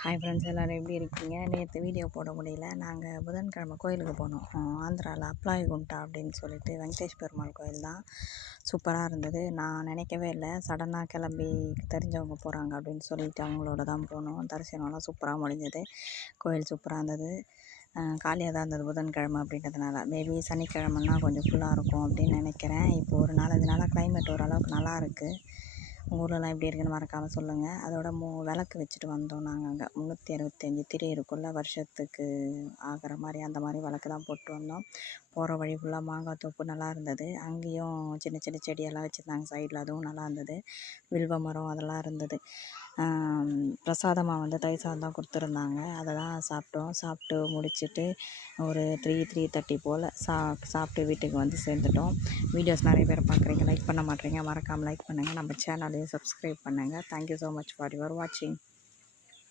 Hi friends, எல்லோரும் எப்படி இருக்கீங்க? நேற்று வீடியோ போட முடியல. நாங்கள் புதன்கிழமை கோயிலுக்கு போனோம். ஆந்திராவில் அப்ளாய் குண்டா அப்படின்னு சொல்லிட்டு வெங்கடேஷ் பெருமாள் கோயில் தான். சூப்பராக இருந்தது. நான் நினைக்கவே இல்லை, சடனாக கிளம்பி தெரிஞ்சவங்க போகிறாங்க அப்படின்னு சொல்லிட்டு அவங்களோட தான் போனோம். தரிசனம்லாம் சூப்பராக முடிஞ்சது. கோயில் சூப்பராக இருந்தது. காலியாக தான் இருந்தது புதன்கிழமை அப்படின்றதுனால. மேபி சனிக்கிழமைன்னா கொஞ்சம் ஃபுல்லாக இருக்கும் அப்படின்னு நினைக்கிறேன். இப்போ ஒரு 4-5 நாளாக கிளைமேட் ஓரளவுக்கு நல்லா இருக்குது. உங்கள் ஊர்லலாம் எப்படி இருக்குன்னு மறக்காமல் சொல்லுங்கள். அதோட விளக்கு வச்சுட்டு வந்தோம். நாங்கள் அங்கே 365 திரி இருக்குல்ல, வருஷத்துக்கு ஆகிற மாதிரி அந்த மாதிரி விளக்கு தான் போட்டு வந்தோம். போகிற வழி ஃபுல்லாக மாங்காய் தோப்பு நல்லா இருந்தது. அங்கேயும் சின்ன சின்ன செடியெல்லாம் வச்சுருந்தாங்க சைடில், அதுவும் நல்லா இருந்தது. வில்வ மரம் அதெல்லாம் இருந்தது. பிரசாதமாக வந்து தயிர் சாதம் தான் கொடுத்துருந்தாங்க. அதை தான் சாப்பிட்டோம். சாப்பிட்டு முடிச்சுட்டு ஒரு 3:30 போல் சாப்பிட்டு வீட்டுக்கு வந்து சேர்ந்துட்டோம். வீடியோஸ் நிறைய பேர் பார்க்குறீங்க, லைக் பண்ண மாட்டேறீங்க. மறக்காமல் லைக் பண்ணுங்கள். நம்ம சேனலையும் சப்ஸ்கிரைப் பண்ணுங்கள். Thank you so much for your வாட்சிங்.